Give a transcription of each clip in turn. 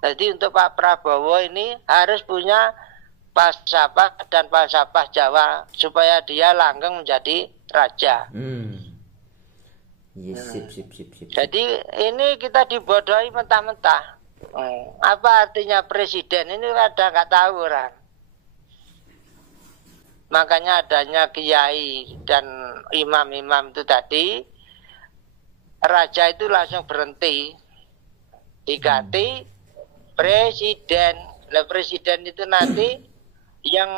Jadi untuk Pak Prabowo ini harus punya falsafah dan falsafah Jawa supaya dia langgeng menjadi raja. Yes, sip. Jadi ini kita dibodohi mentah-mentah. Apa artinya presiden ini ada nggak tahu orang. Makanya adanya kiai dan imam-imam itu tadi, raja itu langsung berhenti, diganti presiden. Nah, presiden itu nanti yang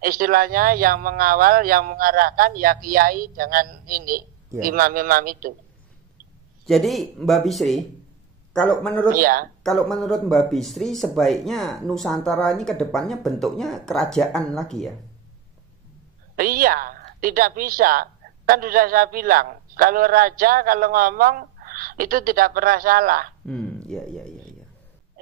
istilahnya yang mengawal, yang mengarahkan ya kiai dengan ini imam-imam itu. Jadi Mbak Bisri, kalau menurut Mbak Bisri sebaiknya Nusantara ini ke depannya bentuknya kerajaan lagi ya? Iya, tidak bisa. Kan sudah saya bilang, kalau raja kalau ngomong itu tidak pernah salah. Iya.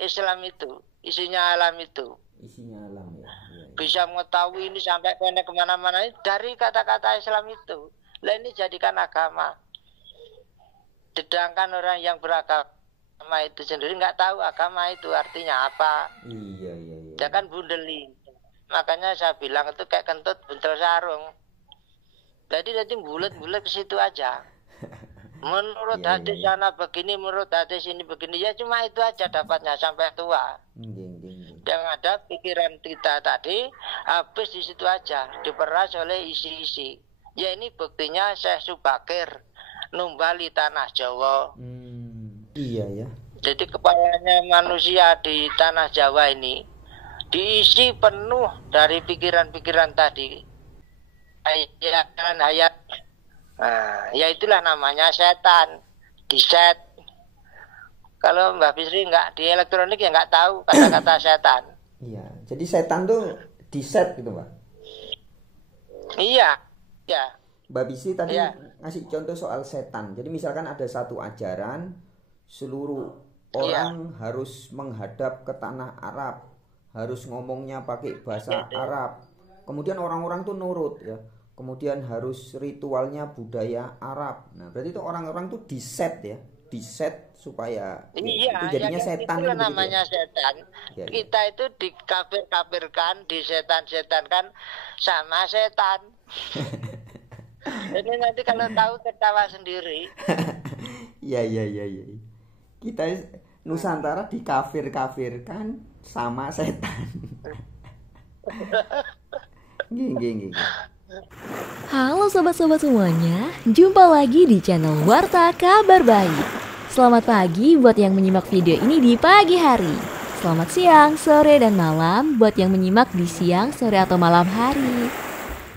Islam itu, isinya alam itu. Isinya alam ya. Bisa mengetahui ini sampai kemana-mana dari kata-kata Islam itu. Lah ini jadikan agama. Sedangkan orang yang beragama itu sendiri nggak tahu agama itu artinya apa. Iya. Dia kan bundeling. Makanya saya bilang itu kayak kentut buntel sarung. Jadi bulat-bulat ke situ aja. Menurut hadis sana begini, menurut hadis ini begini. Ya cuma itu aja dapatnya sampai tua. Yang ada pikiran kita tadi habis di situ aja. Diperas oleh isi-isi. Ya ini buktinya Syekh Subakir numbali tanah Jawa. Iya ya. Jadi kepalanya manusia di tanah Jawa ini diisi penuh dari pikiran-pikiran tadi. Hayat. Nah, ya itulah namanya setan. Diset. Kalau Mbak Bisri nggak di elektronik ya nggak tahu kata-kata setan. Iya. Jadi setan tuh diset gitu Mbak. Iya. Ya. Mbak Bisri tadi ngasih contoh soal setan. Jadi misalkan ada satu ajaran, seluruh orang harus menghadap ke tanah Arab, harus ngomongnya pakai bahasa Arab. Kemudian orang-orang tuh nurut ya. Kemudian harus ritualnya budaya Arab. Nah, berarti itu orang-orang tuh diset ya, diset supaya itu jadinya setan. Itu namanya setan. Kita itu dikafir-kafirkan, disetan-setankan sama setan. Jadi nanti kalau tahu ketawa sendiri. Iya. Kita Nusantara dikafir-kafirkan sama setan. Gini. Halo sobat-sobat semuanya, jumpa lagi di channel Warta Kabar Baik. Selamat pagi buat yang menyimak video ini di pagi hari. Selamat siang, sore, dan malam buat yang menyimak di siang, sore, atau malam hari.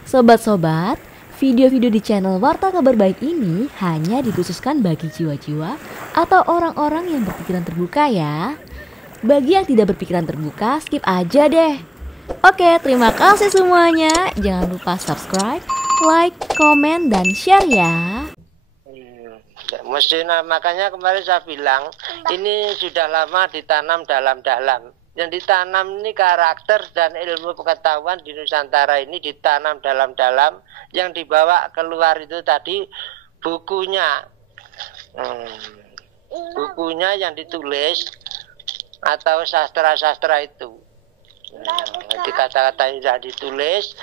Sobat-sobat, video-video di channel Warta Kabar Baik ini hanya dikhususkan bagi jiwa-jiwa atau orang-orang yang berpikiran terbuka ya. Bagi yang tidak berpikiran terbuka, skip aja deh. Oke, terima kasih semuanya. Jangan lupa subscribe, like, komen, dan share ya. Makanya kemarin saya bilang, ini sudah lama ditanam dalam-dalam. Yang ditanam ini karakter dan ilmu pengetahuan di Nusantara ini ditanam dalam-dalam. Yang dibawa keluar itu tadi bukunya. Bukunya yang ditulis atau sastra-sastra itu. Jadi kata-kata yang sudah ditulis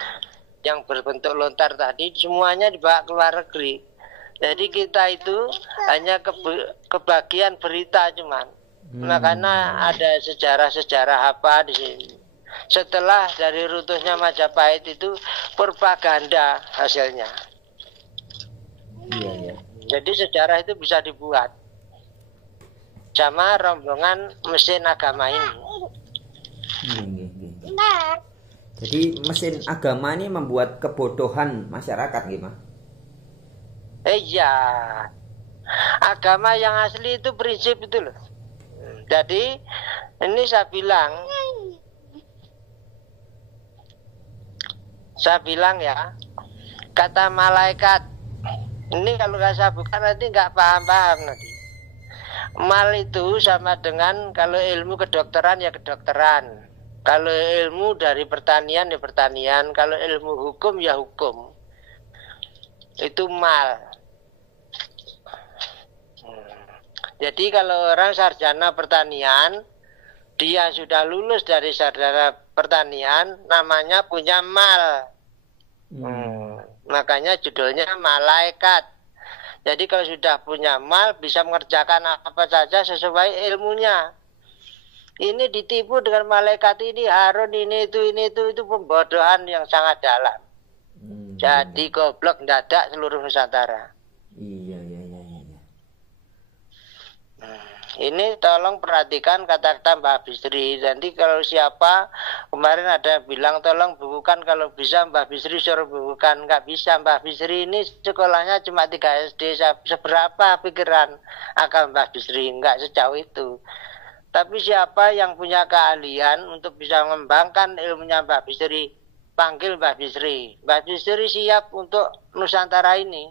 yang berbentuk lontar tadi semuanya dibawa ke luar negeri. Jadi kita itu hanya kebagian berita cuman. Makanya ada sejarah-sejarah apa di sini. Setelah dari runtuhnya Majapahit itu propaganda hasilnya. Iya. Jadi sejarah itu bisa dibuat sama rombongan mesin agama ini. Jadi mesin agama ini membuat kebodohan masyarakat gimana? Iya. Agama yang asli itu prinsip itu loh. Jadi ini saya bilang ya, kata malaikat ini kalau nggak saya buka nanti nggak paham nanti. Mal itu sama dengan kalau ilmu kedokteran ya kedokteran, kalau ilmu dari pertanian ya pertanian, kalau ilmu hukum ya hukum. Itu mal. Jadi kalau orang sarjana pertanian dia sudah lulus dari sarjana pertanian, namanya punya mal. Makanya judulnya malaikat. Jadi kalau sudah punya mal, bisa mengerjakan apa saja sesuai ilmunya. Ini ditipu dengan malaikat ini, Harun ini itu pembodohan yang sangat dalam. Jadi goblok dadak seluruh Nusantara. Iya. Ini tolong perhatikan kata-kata Mbah Bisri. Nanti kalau siapa kemarin ada yang bilang tolong bukukan, kalau bisa Mbah Bisri suruh bukukan. Nggak bisa, Mbah Bisri ini sekolahnya cuma 3 SD. Seberapa pikiran akal Mbah Bisri? Nggak sejauh itu. Tapi siapa yang punya keahlian untuk bisa mengembangkan ilmunya Mbah Bisri, panggil Mbah Bisri. Mbah Bisri siap untuk Nusantara ini.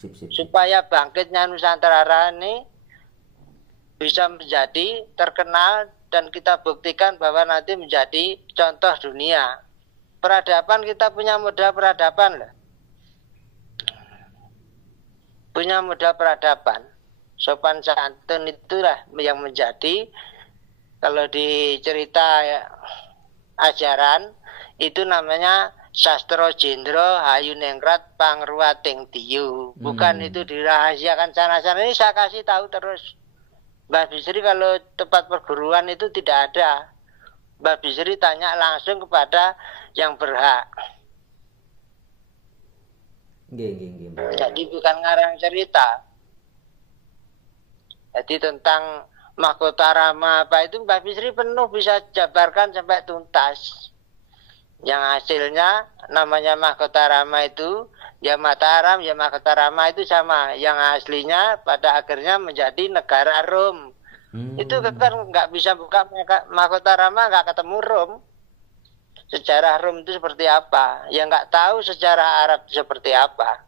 Sip. Supaya bangkitnya Nusantara ini bisa menjadi terkenal dan kita buktikan bahwa nanti menjadi contoh dunia. Peradaban, kita punya modal peradaban loh. Punya modal peradaban. Sopan santun itulah yang menjadi, kalau di cerita ajaran itu namanya Sastro Jendro Hayu Nengrat Pangruating Diyu. Bukan itu dirahasiakan sana-sana. Ini saya kasih tahu terus. Mbah Bisri kalau tempat perguruan itu tidak ada. Mbah Bisri tanya langsung kepada yang berhak. Jadi bukan ngarang cerita. Jadi tentang mahkota Rama apa itu Mbah Bisri penuh bisa jabarkan sampai tuntas. Yang hasilnya namanya mahkota Rama itu ya Mataram, ya mahkota Rama itu sama. Yang aslinya pada akhirnya menjadi negara Rom. Itu kan nggak bisa buka mahkota Rama, nggak ketemu Rom. Sejarah Rom itu seperti apa? Ya nggak tahu sejarah Arab itu seperti apa.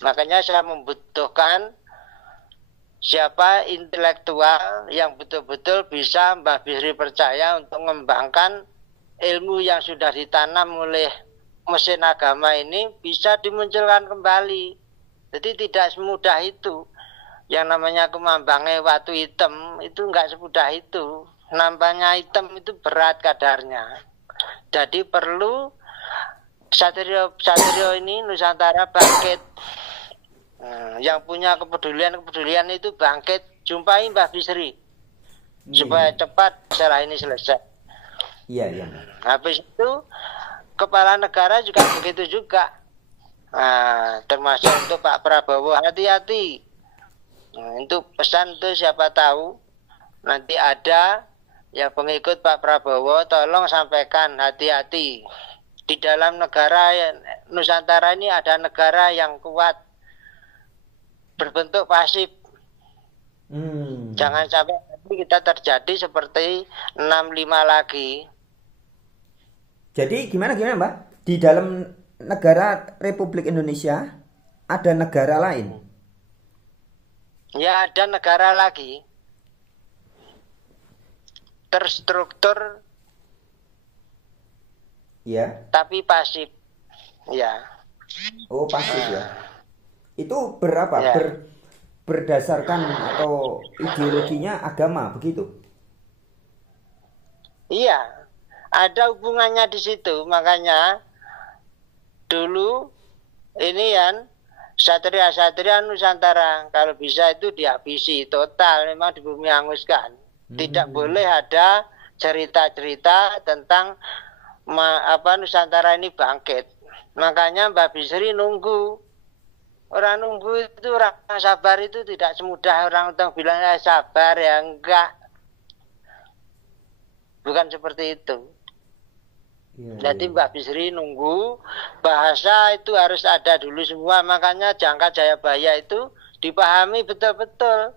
Makanya saya membutuhkan siapa intelektual yang betul-betul bisa Mbah Bisri percaya untuk mengembangkan ilmu yang sudah ditanam oleh mesin agama ini bisa dimunculkan kembali. Jadi tidak semudah itu. Yang namanya kumambange watu hitam itu enggak semudah itu. Nampaknya hitam itu berat kadarnya. Jadi perlu Satrio ini Nusantara bangkit. Yang punya kepedulian itu bangkit, jumpai Mbah Bisri supaya cepat masalah ini selesai. Iya. Habis itu kepala negara juga begitu juga. Termasuk untuk Pak Prabowo, hati-hati. Untuk pesan itu siapa tahu nanti ada yang pengikut Pak Prabowo, tolong sampaikan hati-hati. Di dalam negara Nusantara ini ada negara yang kuat berbentuk pasif. Jangan sampai nanti kita terjadi seperti 65 lagi. Jadi gimana Mbak? Di dalam negara Republik Indonesia ada negara lain? Ya ada negara lagi. Terstruktur. Ya. Tapi pasif. Ya. Oh pasif ya. Itu berapa? Ya. Berdasarkan atau ideologinya agama begitu? Iya, ada hubungannya di situ. Makanya dulu ini kan satria Nusantara kalau bisa itu dihabisi total, memang di bumi hanguskan. Tidak boleh ada cerita-cerita tentang Nusantara ini bangkit. Makanya Mbah Bisri nunggu. Orang nunggu itu, orang sabar itu tidak semudah orang bilang sabar ya, enggak. Bukan seperti itu. Jadi Mbah Bisri nunggu, bahasa itu harus ada dulu semua. Makanya Jangka Jayabaya itu dipahami betul-betul.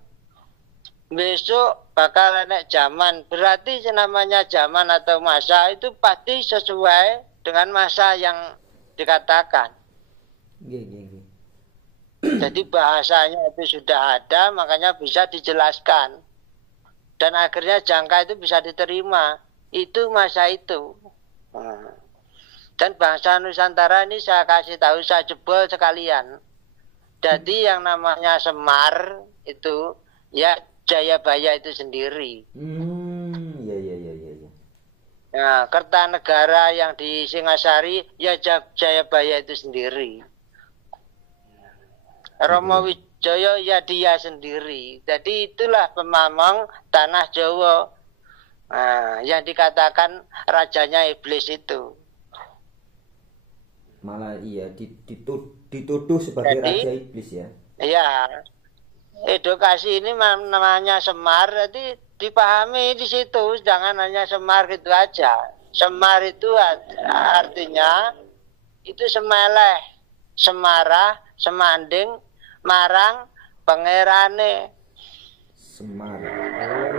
Besok bakal naik zaman. Berarti namanya zaman atau masa itu pasti sesuai dengan masa yang dikatakan. Jadi bahasanya itu sudah ada, makanya bisa dijelaskan. Dan akhirnya jangka itu bisa diterima. Itu masa itu. Dan bahasa Nusantara ini saya kasih tahu, saya jebol sekalian. Jadi yang namanya Semar itu ya Jayabaya itu sendiri. Ya. Nah, Kertanegara yang di Singasari ya Jayabaya itu sendiri. Romo Wijaya ya dia sendiri. Jadi itulah pemamong tanah Jawa. Nah, yang dikatakan rajanya iblis itu. Malah iya dituduh sebagai raja iblis ya. Iya. Edukasi ini namanya Semar, jadi dipahami di situ, jangan hanya Semar gitu aja. Semar itu artinya itu semeleh, semarah, semanding, marang, pangerane. Semar,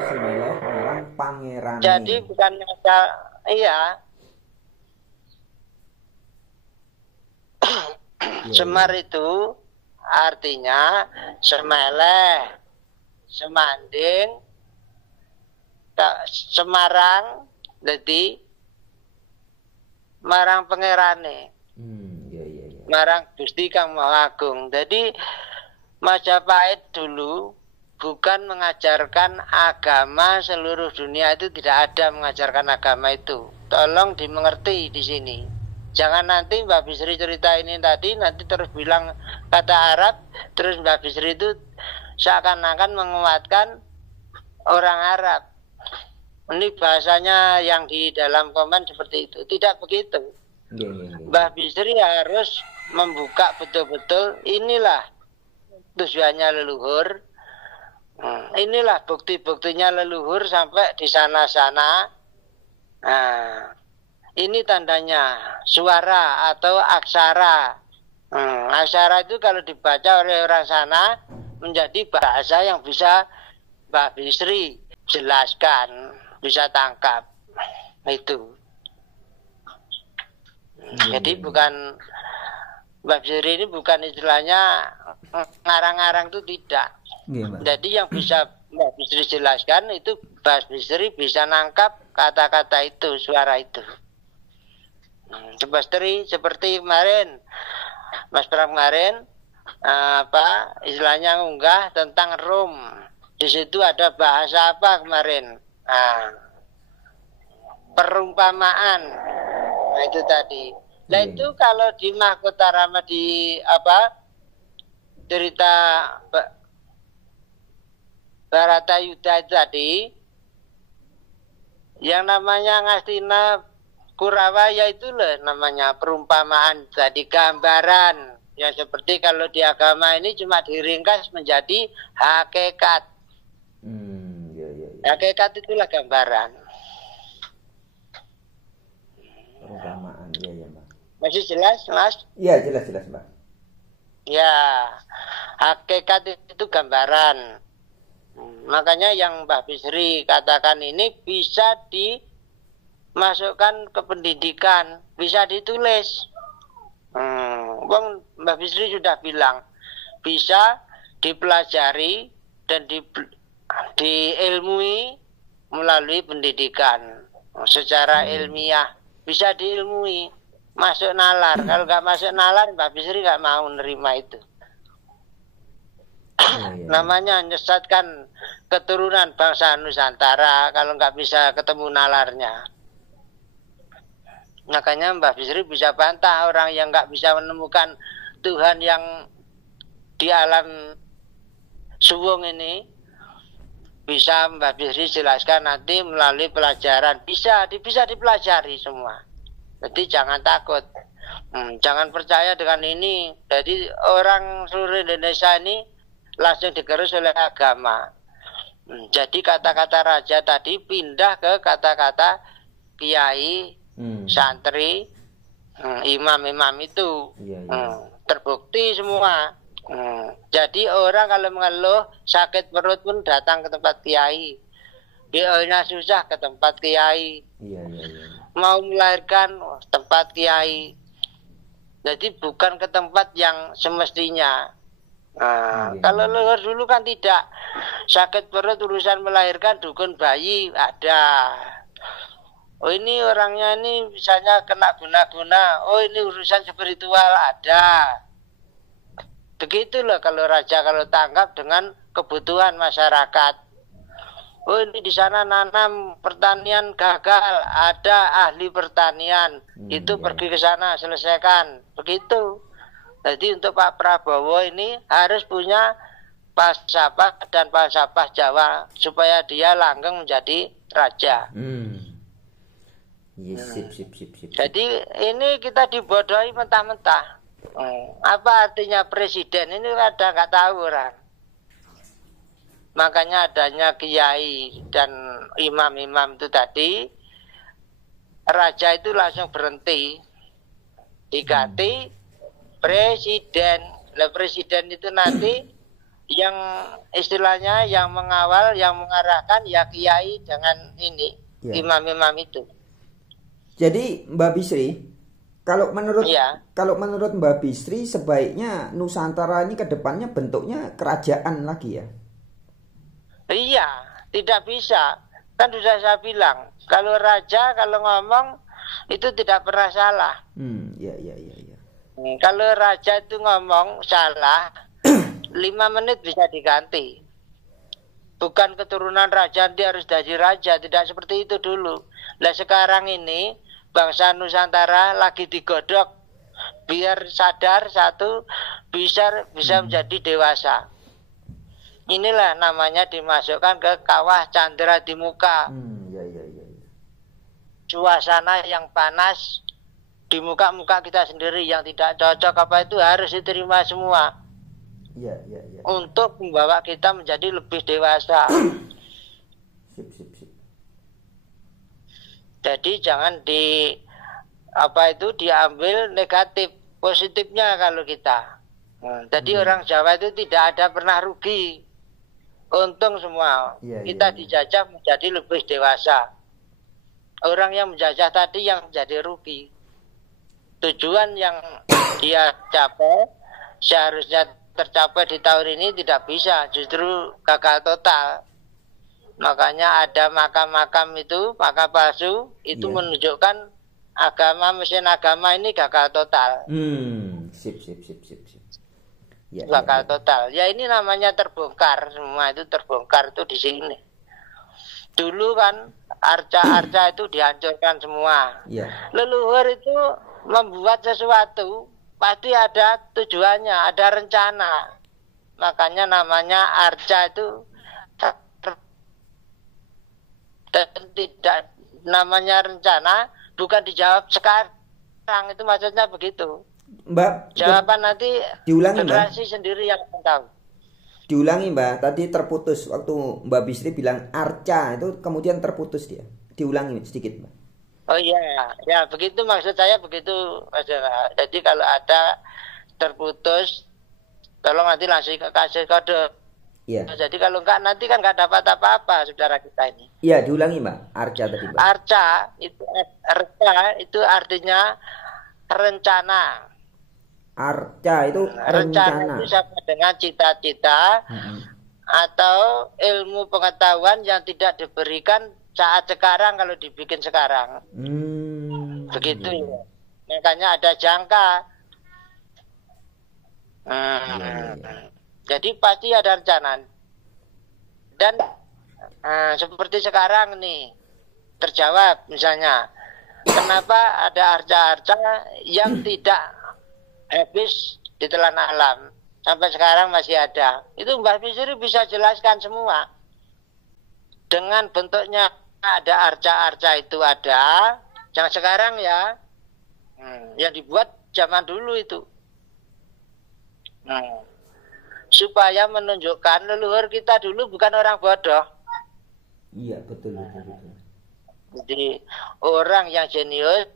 semeleh, marang, pangerane. Jadi bukan iya. Semar itu artinya semeleh, semanding, semarang, jadi marang pangerane. Iya. Marang Gusti Kang Maha Agung. Jadi Majapahit dulu bukan mengajarkan agama seluruh dunia, itu tidak ada mengajarkan agama itu. Tolong dimengerti di sini. Jangan nanti Mbak Bisri cerita ini tadi, nanti terus bilang kata Arab, terus Mbak Bisri itu seakan-akan menguatkan orang Arab. Ini bahasanya yang di dalam komen seperti itu. Tidak begitu. Mbak Bisri harus membuka betul-betul, inilah tujuannya leluhur. Inilah bukti-buktinya leluhur sampai di sana-sana. Nah, ini tandanya suara atau aksara. Aksara itu kalau dibaca oleh orang sana menjadi bahasa yang bisa Mbak Bisri jelaskan, bisa tangkap. Itu. Jadi bukan Mbak Bisri ini bukan istilahnya ngarang-ngarang, itu tidak. Jadi yang bisa Mbak Bisri jelaskan itu Mbak Bisri bisa nangkap kata-kata itu, suara itu. Seperti kemarin Mas Pram kemarin istilahnya ngunggah tentang Rom. Di situ ada bahasa apa kemarin? Perumpamaan. Nah, itu tadi. Nah, itu kalau di Mahkota Rama di cerita Baratayuda itu tadi, yang namanya Ngastina Kurawa yaitu namanya perumpamaan tadi, gambaran. Ya seperti kalau di agama ini cuma diringkas menjadi hakikat. Hakikat itulah gambaran. Perumpamaan, ya Mbak. Masih jelas, Mas? Iya, jelas Mbak. Ya, hakikat itu gambaran. Makanya yang Mbak Bisri katakan ini bisa dimasukkan ke pendidikan, bisa ditulis. Mbak Bisri sudah bilang bisa dipelajari dan diilmui melalui pendidikan secara ilmiah, bisa diilmui, masuk nalar. Kalau nggak masuk nalar, Mbak Bisri nggak mau nerima itu. Namanya menyesatkan keturunan bangsa Nusantara kalau nggak bisa ketemu nalarnya. Makanya Mbak Bisri bisa bantah orang yang nggak bisa menemukan Tuhan yang di alam suwung ini. Bisa Mbak Bisri jelaskan nanti melalui pelajaran. Bisa dipelajari semua. Jadi jangan takut. Jangan percaya dengan ini. Jadi orang seluruh Indonesia ini langsung digerus oleh agama. Jadi kata-kata raja tadi pindah ke kata-kata kiai, santri, imam-imam itu. Terbukti semua. Jadi orang kalau mengeluh sakit perut pun datang ke tempat kiai. BO-nya susah ke tempat kiai. Mau melahirkan tempat kiai. Jadi bukan ke tempat yang semestinya. Kalau luar dulu kan tidak, sakit perut urusan melahirkan dukun bayi ada. Oh ini orangnya ini misalnya kena guna-guna, oh ini urusan spiritual ada. Begitu loh kalau raja kalau tangkap dengan kebutuhan masyarakat. Oh ini di sana nanam pertanian gagal, ada ahli pertanian, itu pergi ke sana selesaikan, begitu. Jadi untuk Pak Prabowo ini harus punya falsafah dan falsafah Jawa supaya dia langgeng menjadi raja. Yes, sip. Jadi ini kita dibodohi mentah-mentah. Apa artinya presiden ini kadang nggak tahu orang. Makanya adanya kiai dan imam-imam itu tadi, raja itu langsung berhenti, diganti presiden. Nah, presiden itu nanti yang istilahnya yang mengawal, yang mengarahkan ya kiai dengan ini imam-imam itu. Jadi Mbak Bisri, kalau menurut Mbak Bisri sebaiknya Nusantara ini ke depannya bentuknya kerajaan lagi ya? Iya, tidak bisa. Kan sudah saya bilang, kalau raja kalau ngomong itu tidak pernah salah. Iya. Kalau raja itu ngomong salah, 5 menit bisa diganti. Bukan keturunan raja dia harus jadi raja, tidak seperti itu dulu. Nah sekarang ini bangsa Nusantara lagi digodok biar sadar satu bisa menjadi dewasa. Inilah namanya dimasukkan ke kawah candera di muka. Iya. Suasana yang panas di muka-muka kita sendiri yang tidak cocok apa itu harus diterima semua. Iya. Untuk membawa kita menjadi lebih dewasa. Sip. Jadi jangan diambil negatif, positifnya kalau kita. Jadi orang Jawa itu tidak ada pernah rugi. Untung semua. Kita dijajah menjadi lebih dewasa. Orang yang menjajah tadi yang menjadi rugi. Tujuan yang dia capai seharusnya tercapai di tahun ini tidak bisa, justru gagal total. Makanya ada makam-makam itu, makam palsu itu menunjukkan mesin agama ini gagal total. Sip. Gagal total. Ya ini namanya terbongkar, semua itu terbongkar itu di sini. Dulu kan arca-arca itu dihancurkan semua. Leluhur itu membuat sesuatu pasti ada tujuannya, ada rencana. Makanya namanya arca itu dan tidak namanya rencana bukan dijawab sekarang, itu maksudnya begitu. Mbak, jawaban nanti diulangi generasi Mbak. sendiri yang tahu. Diulangi Mbak, tadi terputus waktu Mbak Bisri bilang arca itu kemudian terputus dia. Diulangi sedikit Mbak. Oh iya, ya begitu maksud saya begitu. Jadi kalau ada terputus, tolong nanti langsung kasih kode. Iya. Jadi kalau enggak nanti kan enggak dapat apa-apa saudara kita ini. Iya, diulangi Mbak. Arca tadi Mbak. Arca itu artinya rencana. Arca itu rencana. Itu sama dengan cita-cita atau ilmu pengetahuan yang tidak diberikan saat sekarang kalau dibikin sekarang. Begitu. Makanya ada jangka. Jadi pasti ada rencana. Dan seperti sekarang nih terjawab misalnya, kenapa ada arca-arca yang tidak habis ditelan alam sampai sekarang masih ada? Itu Mbak Bisri bisa jelaskan semua. Dengan bentuknya ada arca-arca itu ada, yang sekarang ya, yang dibuat zaman dulu itu. Supaya menunjukkan leluhur kita dulu bukan orang bodoh. Iya, betul. Jadi orang yang jenius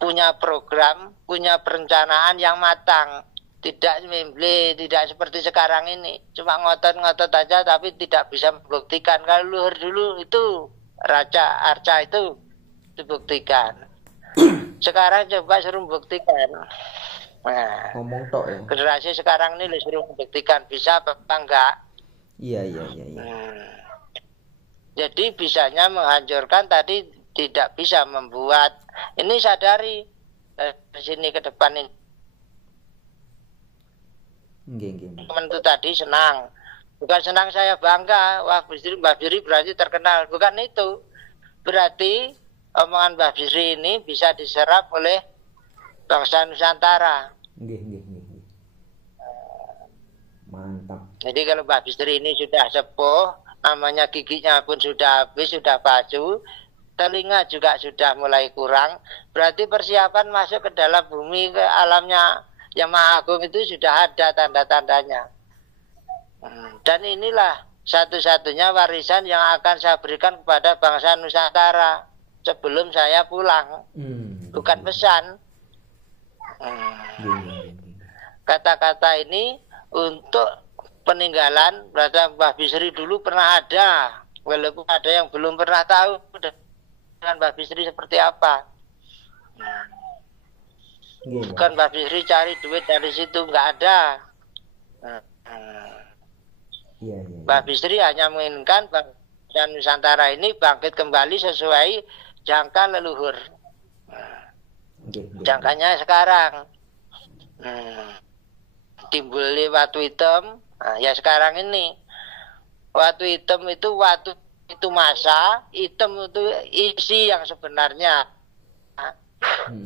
punya program, punya perencanaan yang matang, tidak memble, tidak seperti sekarang ini, cuma ngotot-ngotot aja tapi tidak bisa membuktikan. Kalau leluhur dulu itu raja arca itu dibuktikan. Sekarang coba suruh membuktikan. Nah, ngomong tok ya. Generasi sekarang ini suruh membuktikan bisa apa enggak? Iya. Jadi bisanya menghancurkan, tadi tidak bisa membuat. Ini sadari dari sini ke depan ini. Nggih. teman-teman itu tadi senang. Bukan senang saya bangga, wah Mbak Bisri berarti terkenal. Bukan itu. Berarti omongan Mbak Bisri ini bisa diserap oleh bangsa Nusantara. Nggih. Mantap. Jadi kalau Mbak Bisri ini sudah sepuh, namanya giginya pun sudah habis, sudah baju, telinga juga sudah mulai kurang, berarti persiapan masuk ke dalam bumi, ke alamnya yang Maha Agung itu sudah ada tanda-tandanya. Dan inilah satu-satunya warisan yang akan saya berikan kepada bangsa Nusantara sebelum saya pulang. Bukan pesan. Kata-kata ini untuk peninggalan, berarti Mbah Bisri dulu pernah ada, walaupun ada yang belum pernah tahu dengan Mbah Bisri seperti apa. Bukan Mbah Bisri cari duit dari situ, nggak ada. Mbah Bisri hanya menginginkan bangsa Nusantara ini bangkit kembali sesuai jangka leluhur. Jangkanya sekarang. Timbul watu hitam, nah, ya sekarang ini watu hitam itu masa, hitam itu isi yang sebenarnya.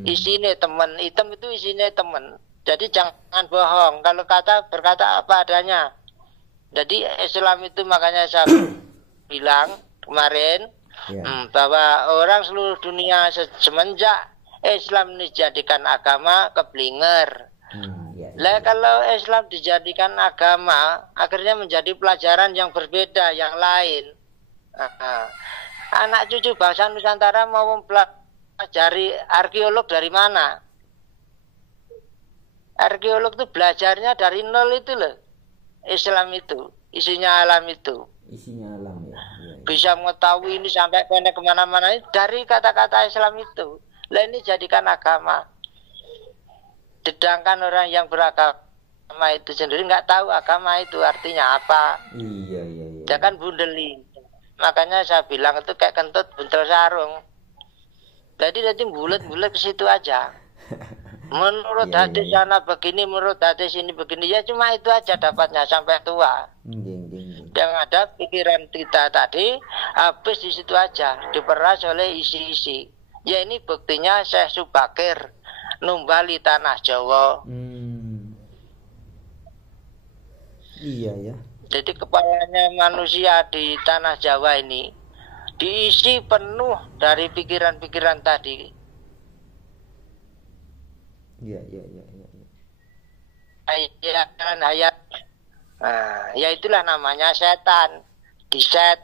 Isinya teman, hitam itu isinya teman. Jadi jangan bohong kalau berkata apa adanya. Jadi Islam itu makanya saya bilang kemarin bahwa orang seluruh dunia semenjak Islam ini dijadikan agama keblinger. Lah kalau Islam dijadikan agama, akhirnya menjadi pelajaran yang berbeda, yang lain. Anak cucu bangsa Nusantara mau mempelajari arkeolog dari mana? Arkeolog itu belajarnya dari nol itu loh. Islam itu, isinya alam itu. Isinya alam ya. Bisa mengetahui ini sampai kemana-mana dari kata-kata Islam itu. Lah ini jadikan agama. Sedangkan orang yang beragama itu sendiri nggak tahu agama itu artinya apa. Iya. Dia kan bundeling. Makanya saya bilang itu kayak kentut buntel sarung. Jadi bulat-bulat ke situ aja. Menurut hadis sana begini, menurut hadis ini begini. Ya cuma itu aja dapatnya sampai tua. Yang ada pikiran kita tadi habis di situ aja. Diperas oleh isi-isi. Ya ini buktinya Syekh Subakir numbali tanah Jawa. Iya ya. Jadi kepalanya manusia di tanah Jawa ini diisi penuh dari pikiran-pikiran tadi. Iya. Hayat. Nah, ya itulah namanya setan. Diset.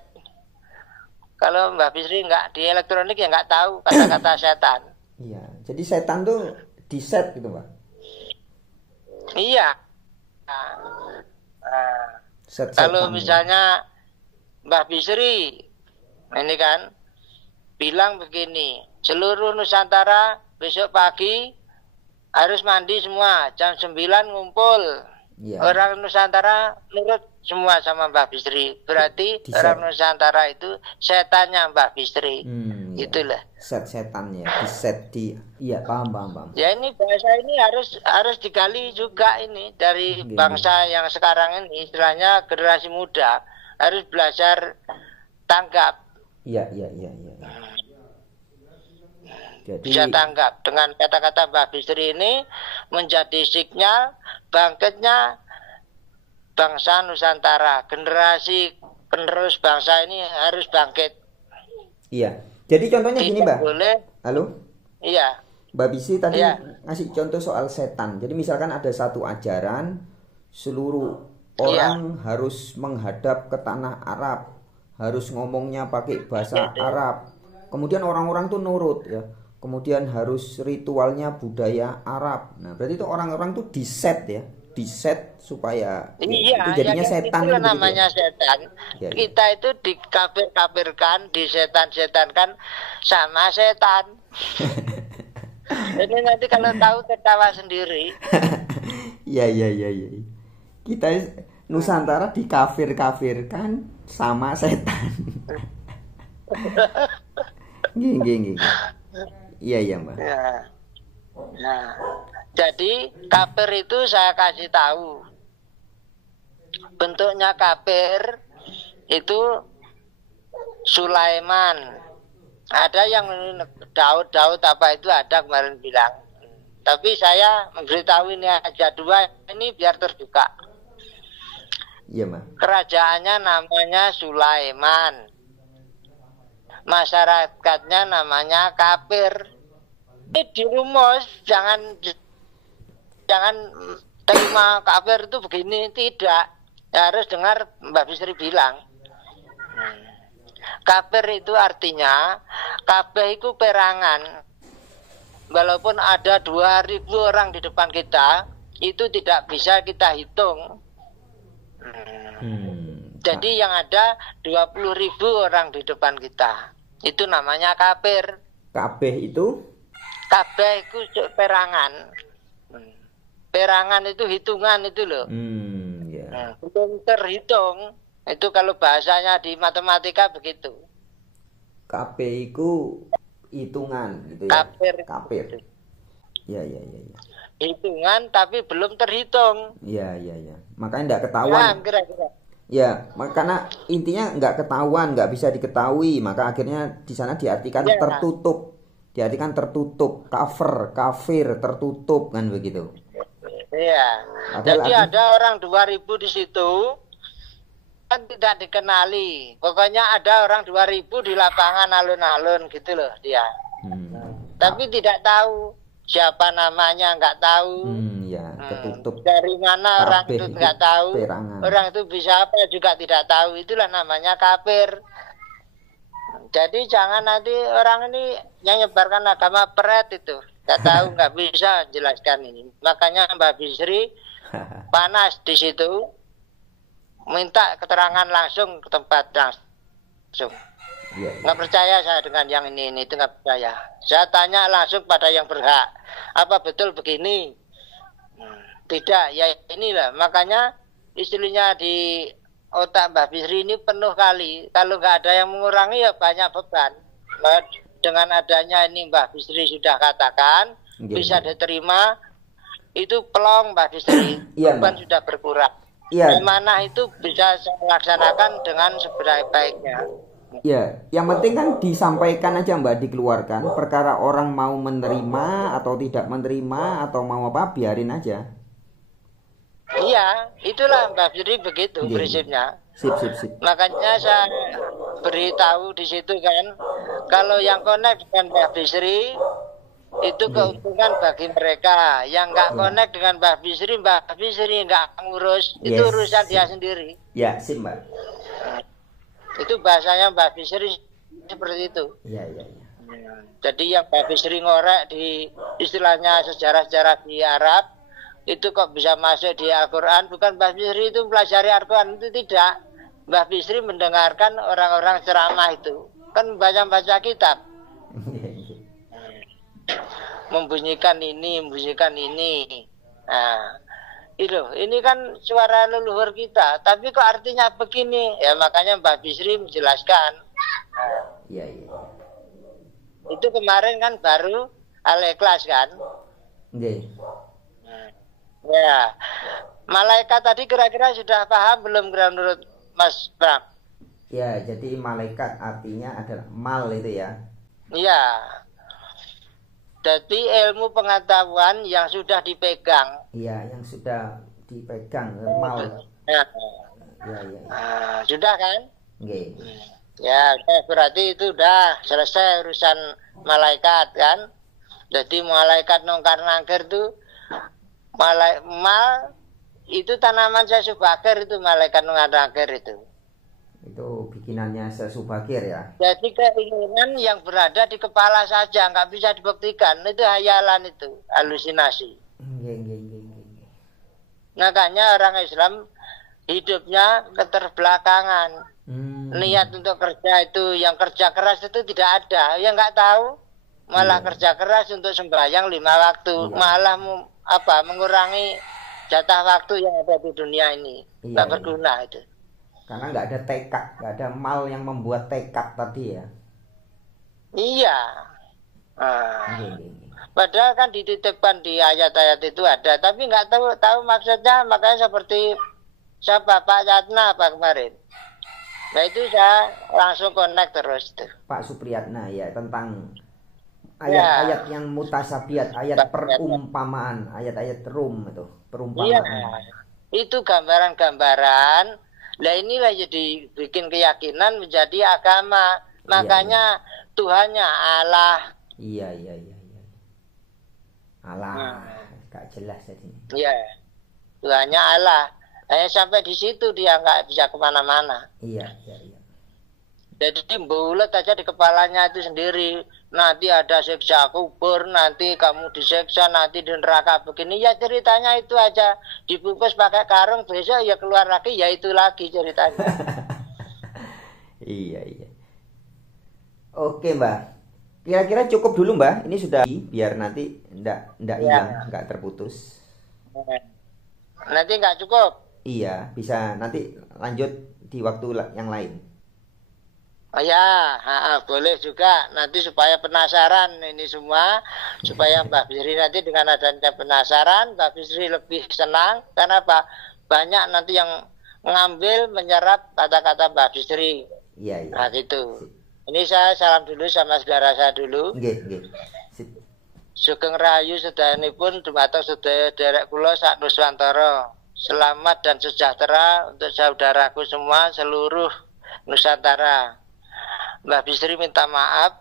Kalau Mbak Bisri nggak di elektronik ya nggak tahu kata-kata setan. Iya. Jadi setan tuh diset gitu, Pak. Iya. Kalau misalnya Mbah Bisri ini kan bilang begini, seluruh Nusantara besok pagi harus mandi semua, jam 9 ngumpul. Orang Nusantara nurut semua sama Mbah Bisri. Berarti orang Nusantara itu setannya Mbah Bisri. Itulah. Setannya, diset di. Iya, paham. Ya ini bahasa ini harus digali juga ini dari bangsa yang sekarang ini, istilahnya generasi muda harus belajar tanggap. Iya. Jadi, bisa tanggap dengan kata-kata Mbah Bisri ini menjadi sinyal bangkitnya bangsa Nusantara. Generasi penerus bangsa ini harus bangkit. Iya. Jadi contohnya gini, Mbak. Halo? Iya. Mbak Bisri tadi ngasih contoh soal setan. Jadi misalkan ada satu ajaran, seluruh orang harus menghadap ke tanah Arab, harus ngomongnya pakai bahasa Arab. Kemudian orang-orang tuh nurut ya. Kemudian harus ritualnya budaya Arab. Nah, berarti itu orang-orang tuh diset ya, diset supaya itu jadinya setan. Itu namanya setan. Ya. Kita itu dikafir-kafirkan, disetan-setankan sama setan. Jadi nanti kalau tahu ketawa sendiri. Iya. Kita Nusantara dikafir-kafirkan sama setan. Gini. Iya, Mbak. Ya. Nah, jadi kafir itu saya kasih tahu. bentuknya kafir itu Sulaiman. Ada yang Daud apa itu ada kemarin bilang. Tapi saya memberitahu ini aja dua ini biar terbuka. Iya, Mas. Kerajaannya namanya Sulaiman. Masyarakatnya namanya kafir. Ini dirumus, jangan terima kafir itu begini, tidak. Ya, harus dengar Mbak Bisri bilang. Kafir itu artinya kabeh itu perangan. Walaupun ada 2.000 orang di depan kita, itu tidak bisa kita hitung. Jadi yang ada 20.000 orang di depan kita. Itu namanya kafir. Kabeh itu? Kabeh itu perangan. Perangan itu hitungan itu loh. Yeah. Belum terhitung. Itu kalau bahasanya di matematika begitu. Kabeh itu hitungan gitu ya. Kafir. Ya. Hitungan tapi belum terhitung. Ya. Makanya enggak ketahuan. Nah, kira-kira. Ya, karena intinya nggak ketahuan, nggak bisa diketahui, maka akhirnya di sana diartikan tertutup, kafir, tertutup kan begitu. Iya. Jadi ada orang 2.000 di situ kan tidak dikenali. Pokoknya ada orang 2.000 di lapangan alun-alun gitu loh dia. Tapi tidak tahu siapa namanya, nggak tahu. Tertutup. Dari mana orang itu nggak tahu. Perangan. Orang itu bisa apa juga tidak tahu. Itulah namanya kafir. Jadi jangan nanti orang ini yang nyebarkan agama peret itu. Nggak tahu, nggak bisa jelaskan ini. Makanya Mbak Bisri panas di situ. Minta keterangan langsung ke tempat langsung. Nggak percaya saya dengan yang ini itu nggak percaya. Saya tanya langsung pada yang berhak. Apa betul begini? Tidak, ya inilah. Makanya istrinya di otak Mbak Bisri ini penuh kali. Kalau nggak ada yang mengurangi ya banyak beban. Dengan adanya ini Mbak Bisri sudah katakan bisa diterima. Itu pelong Mbak Bisri. Beban sudah berkurang. Mana itu bisa saya laksanakan dengan sebaik-baiknya. Ya, yang penting kan disampaikan aja Mbak, dikeluarkan. Perkara orang mau menerima atau tidak menerima atau mau apa, biarin aja. Iya, itulah Mbak Bisri begitu prinsipnya. Sip. Makanya saya beritahu di situ kan, kalau yang connect dengan Mbak Bisri itu keuntungan bagi mereka. Yang nggak connect dengan Mbak Bisri nggak ngurus. Itu urusan dia sendiri. Ya, sip Mbak. Itu bahasanya Mbak Bisri seperti itu. Iya. Jadi yang Mbak Bisri ngorek di istilahnya sejarah-sejarah di Arab, itu kok bisa masuk di Al-Quran. Bukan Mbak Bisri itu pelajari Al-Quran, itu tidak. Mbak Bisri mendengarkan orang-orang ceramah itu. Kan baca kitab. Membunyikan ini. Nah, ini kan suara leluhur kita. Tapi kok artinya begini? Ya makanya Mbak Bisri menjelaskan. Iya. Itu kemarin kan baru Al-Ikhlas kan? Ya, malaikat tadi kira-kira sudah paham belum menurut Mas Bram? Ya, jadi malaikat artinya adalah mal itu ya? Iya. Jadi ilmu pengetahuan yang sudah dipegang. Iya, yang sudah dipegang mal. Ya. Sudah kan? Ya, berarti itu udah selesai urusan malaikat kan? Jadi malaikat nongkar-nangkir tuh mal itu tanaman saya Subakir itu malaikat nongkar-nangkir itu. Itu bikinannya saya Subakir ya. Jadi keinginan yang berada di kepala saja nggak bisa dibuktikan, itu hayalan, itu halusinasi. Makanya orang Islam hidupnya keterbelakangan. Niat untuk kerja itu, yang kerja keras itu tidak ada. Yang nggak tahu malah kerja keras untuk sembahyang 5 waktu, malah mengurangi jatah waktu yang ada di dunia ini. Nggak berguna itu. Karena nggak ada tekad, nggak ada mal yang membuat tekad tadi ya. Iya. Padahal kan dititipkan di ayat-ayat itu ada, tapi nggak tahu maksudnya. Makanya seperti siapa Pak Yatna apa kemarin. Nah itu saya langsung connect terus tuh. Pak Supriyatna ya, tentang ayat-ayat yang mutasabiat, ayat perumpamaan, ayat-ayat rum itu, perumpamaan. Iya, itu gambaran-gambaran. Nah inilah jadi bikin keyakinan menjadi agama. Makanya Tuhannya Allah. Iya. Allah, gak jelas jadi. Iya, Tuhannya Allah. Sampai di situ dia nggak bisa kemana-mana. Iya. Jadi bulat aja di kepalanya itu sendiri. Nanti ada siksa kubur, nanti kamu disiksa, nanti di neraka begini. Ya ceritanya itu aja. Dibungkus pakai karung, besok ya keluar lagi, ya itu lagi ceritanya. Iya. Oke Mbak. Kira-kira cukup dulu Mbak. Ini sudah biar nanti ndak hilang, nggak terputus. Nanti nggak cukup. Iya, bisa nanti lanjut di waktu yang lain. Oh ya, boleh juga. Nanti supaya penasaran ini semua, supaya Mbak Bisri nanti dengan adanya penasaran, Mbak Bisri lebih senang. Karena apa? Banyak nanti yang mengambil, menyerap kata-kata Mbak Bisri. Iya. Nah gitu. Ini saya salam dulu sama saudara saya dulu. Nggih. Sugeng Rahayu sedayanipun dumateng sedaya derek kula sak Nuswantara. Selamat dan sejahtera untuk saudaraku semua seluruh Nusantara. Mbak Bisri minta maaf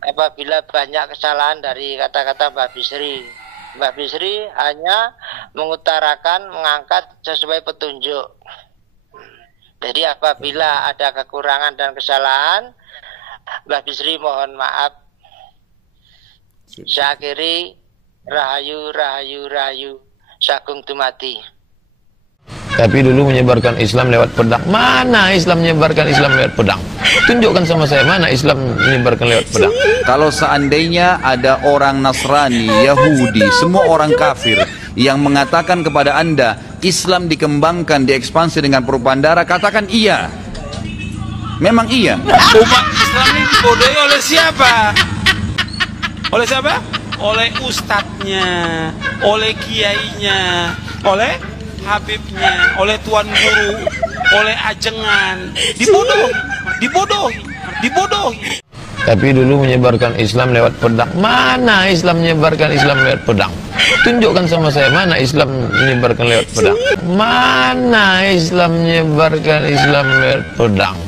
apabila banyak kesalahan dari kata-kata Mbak Bisri. Mbak Bisri hanya mengutarakan, mengangkat sesuai petunjuk. Jadi apabila ada kekurangan dan kesalahan, Mbak Bisri mohon maaf. Saya akhiri, Rahayu. Sagung Dumati. Tapi dulu menyebarkan Islam lewat pedang. Mana Islam menyebarkan Islam lewat pedang? Tunjukkan sama saya mana Islam menyebarkan lewat pedang. Kalau seandainya ada orang Nasrani, Yahudi, semua orang kafir yang mengatakan kepada Anda Islam dikembangkan, diekspansi dengan propaganda, katakan iya. Memang iya. Umat Islam ini dibodohi oleh siapa? Oleh siapa? Oleh ustadznya, oleh kiainya, oleh habibnya, oleh tuan guru, oleh ajengan. Dibodohi. Tapi dulu menyebarkan Islam lewat pedang. Mana Islam menyebarkan Islam lewat pedang? Tunjukkan sama saya mana Islam menyebarkan lewat pedang. Mana Islam menyebarkan Islam lewat pedang?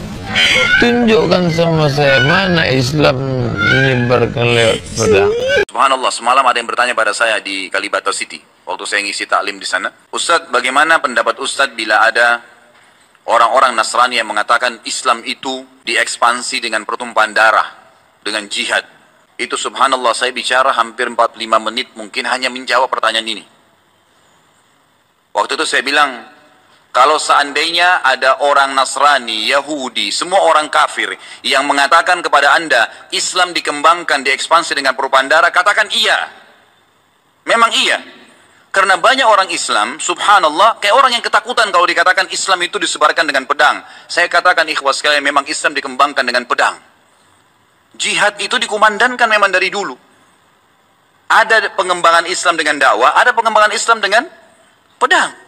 Tunjukkan sama saya mana Islam menyebarkan lewat pedang. Subhanallah, semalam ada yang bertanya pada saya di Kalibata City waktu saya ngisi taklim di sana. Ustadz, bagaimana pendapat Ustadz bila ada orang-orang Nasrani yang mengatakan Islam itu diekspansi dengan pertumpahan darah, dengan jihad? Itu subhanallah, saya bicara hampir 45 menit mungkin hanya menjawab pertanyaan ini. Waktu itu saya bilang, kalau seandainya ada orang Nasrani, Yahudi, semua orang kafir yang mengatakan kepada Anda Islam dikembangkan, diekspansi dengan propaganda, katakan iya. Memang iya. Karena banyak orang Islam, subhanallah, kayak orang yang ketakutan kalau dikatakan Islam itu disebarkan dengan pedang. Saya katakan ikhwas sekalian, memang Islam dikembangkan dengan pedang. Jihad itu dikumandangkan memang dari dulu. Ada pengembangan Islam dengan dakwah, ada pengembangan Islam dengan pedang.